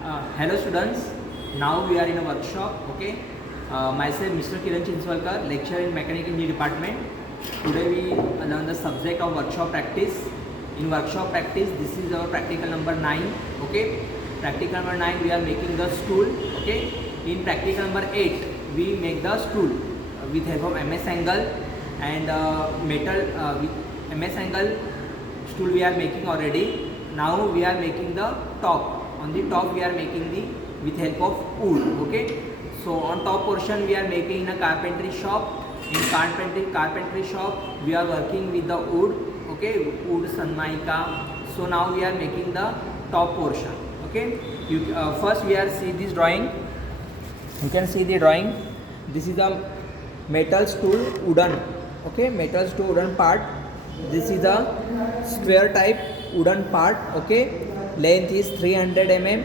Hello students, now we are in a workshop. Okay, myself Mr. Kiran Chinswalkar, lecturer in Mechanical Engineering Department. Today we learn the subject of workshop practice. In workshop practice, this is our practical number 9. Okay, practical number 9 we are making the stool. Okay, in practical number 8 we make the stool with help of MS angle and metal with MS angle stool we are making already. Now we are making the top. On the top we are making the with help of wood. Okay, so on top portion we are making in a carpentry shop. In carpentry shop we are working with the wood. Okay, wood sanmaika. So now we are making the top portion. Okay, first we are see this drawing. You can see the drawing. This is the metal stool wooden. Okay, metal stool wooden part. This is a square type wooden part. Okay, length is 300 mm,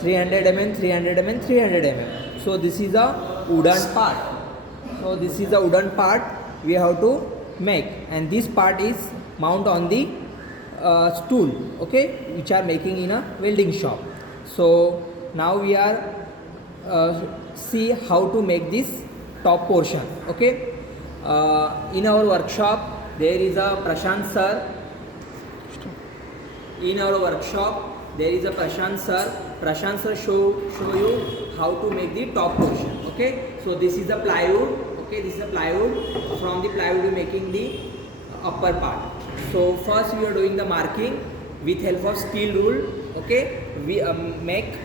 300 mm, 300 mm, 300 mm. So this is a wooden part. So this is a wooden part we have to make, and this part is mount on the stool. Okay, which are making in a welding shop. So now we are see how to make this top portion. Okay, in our workshop there is a Prashant sir. In our workshop there is a Prashant sir. Prashant sir show you how to make the top portion. Okay, so this is the plywood. Okay, this is the plywood. From the plywood we are making the upper part. So first we are doing the marking with help of steel rule. Okay, we make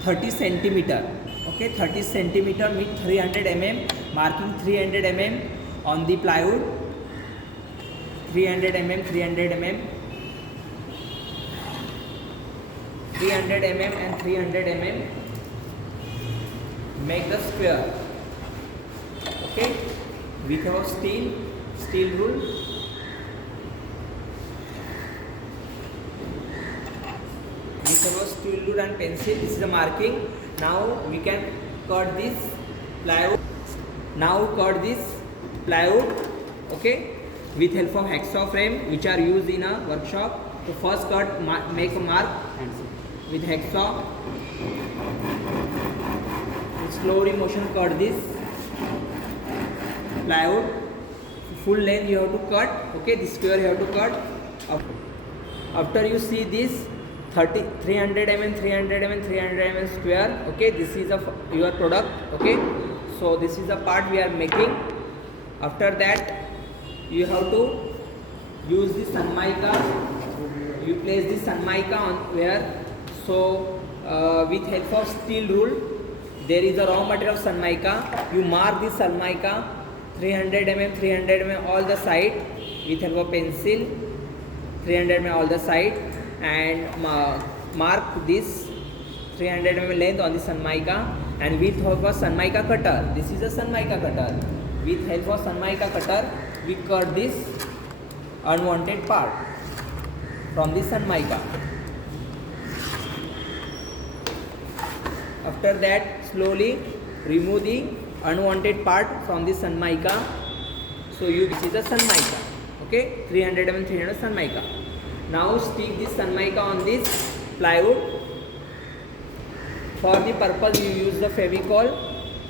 30 centimeter. Okay, 30 centimeter with 300 mm, marking 300 mm on the plywood. 300 mm, 300 mm, 300 mm and 300 mm. Make the square. Okay, with our steel rule. With our steel rule and pencil, this is the marking. Now we can cut this plywood. Now cut this plywood. Okay, with help of hacksaw frame which are used in a workshop. So first cut, make a mark with hacksaw. Slowly motion cut this plywood. Full length you have to cut. Okay, this square you have to cut. After you see this 300 mm, 300 mm, 300 mm square. Okay, this is your product. Okay, so this is the part we are making. After that you have to use the sanmaika. You place the sanmaika on where. So with help of steel rule, there is a raw material of sanmaika. You mark the sanmaika 300 mm, 300 mm all the side with help of pencil. 300 mm all the side, and mark this 300 mm length on the sanmaika, and with help of sanmaika cutter. This is a sanmaika cutter. With help of sanmaika cutter, we cut this unwanted part from the sanmaika. After that, slowly remove the unwanted part from the sanmaika. So this is a sanmaika. Okay, 300 mm, 300 sanmaika. Now stick this sanmaika on this plywood. For the purpose you use the Fevicol.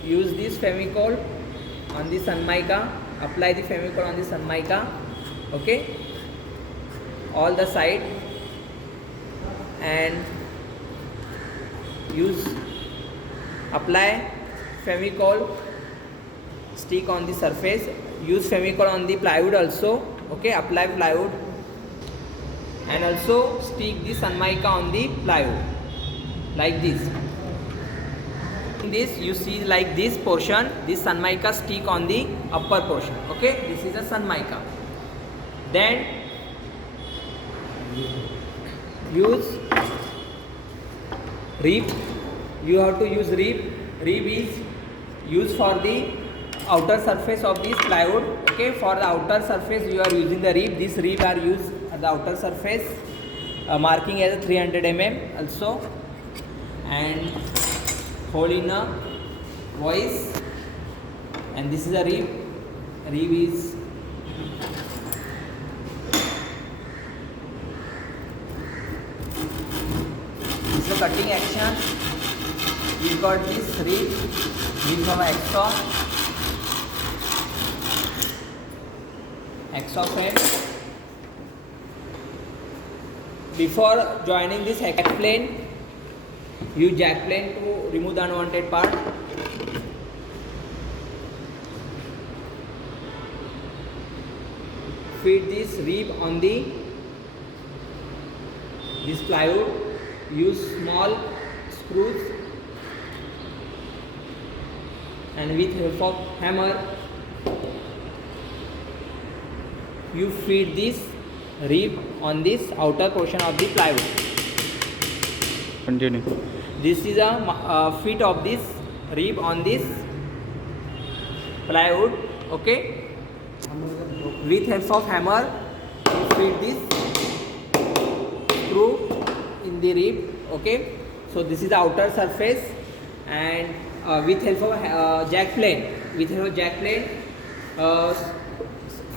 Use this Fevicol on the sanmaika. Apply the Fevicol on the sanmaika. Okay, all the side, and apply Fevicol, stick on the surface. Use Fevicol on the plywood also. Okay, apply plywood and also stick the sanmaika on the plywood like this. In this you see like this portion, this sanmaika stick on the upper portion. Okay, this is a sanmaika. Then use rib. You have to use rib. Rib is used for the outer surface of this plywood. Okay, for the outer surface you are using the rib. This rib are used at the outer surface, marking as a 300 mm also, and hole in a voice, and this is a rib. Rib is the cutting action, we got this rib with our exhaust fan. Before joining this jack plane, use jack plane to remove the unwanted part. Feed this rib on this plywood. Use small screws and with help of hammer you feed this rib on this outer portion of the plywood. Continue. This is a fit of this rib on this plywood. Okay. With help of hammer, you feed this screw in the rib. Okay. So this is the outer surface, and with help of jack plane,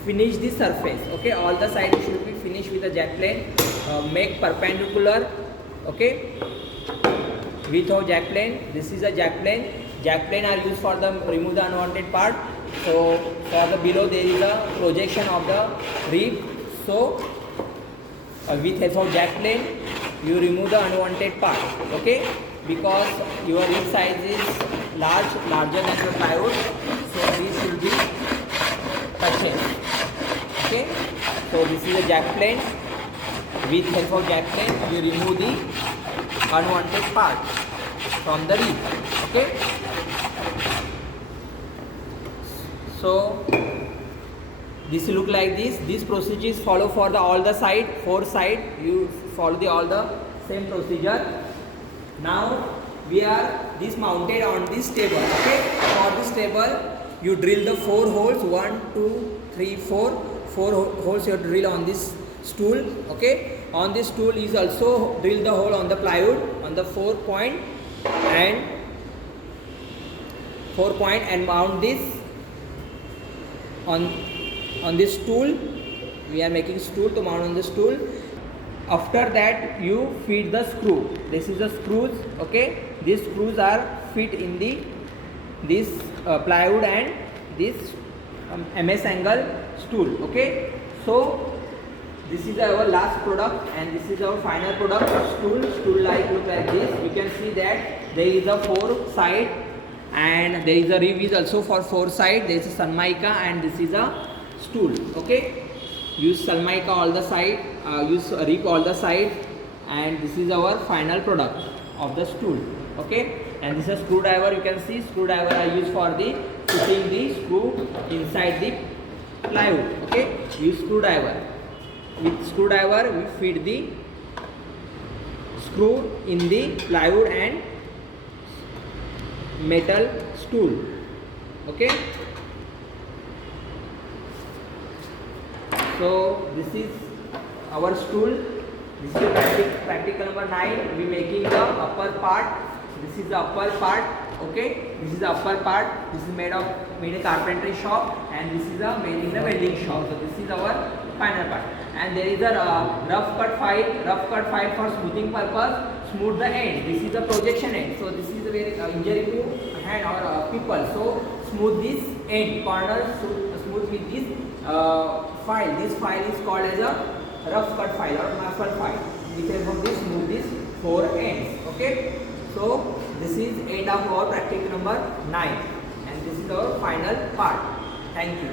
finish the surface. Okay. All the sides should be finished with the jack plane. Make perpendicular. Okay. With our jack plane. This is a jack plane. Jack plane are used for the remove the unwanted part. So for the below there is a projection of the rib. So with help of jack plane you remove the unwanted part. Okay, because your rib size is larger than your plywood, so this will be touching. Okay, so this is a jack plane. With help of jack plane you remove the unwanted part from the rib. Okay. So this will look like this. These procedures follow for the all the side, 4 side. You follow the all the same procedure. Now we are this mounted on this table. Okay. For this table, you drill the 4 holes. 1, 2, 3, 4. 4 holes you drill on this stool. Okay. On this stool is also drill the hole on the plywood on the 4 point and mount this on this stool. We are making stool to mount on the stool. After that you feed the screw. This is the screws. Okay, these screws are fit in the this plywood and this MS angle stool. Okay, so this is our last product and this is our final product. Stool like look like this. You can see that there is a 4 side and there is a rib is also for 4 side. There is a Sanmaika and this is a stool. Okay, use Sanmaika all the side, use rib all the side, and this is our final product of the stool. Okay, and this is a screwdriver. You can see screwdriver I use for the putting the screw inside the plywood. Okay, use screwdriver. With screwdriver we feed the screw in the plywood and metal stool. Okay, so this is our stool. This is practical number 9. We making the upper part. This is the upper part. Okay, this is the upper part. This is made a carpentry shop and this is a made in the welding shop. So this is our final part. And there is a rough cut file for smoothing purpose. Smooth the end. This is the projection end. So this is a very injury to hand or people. So smooth this end corner. Smooth with this file. This file is called as a rough cut file or master file. We can from this smooth this 4 ends. Okay. So this is end of our practical number 9 and this is our final part. Thank you.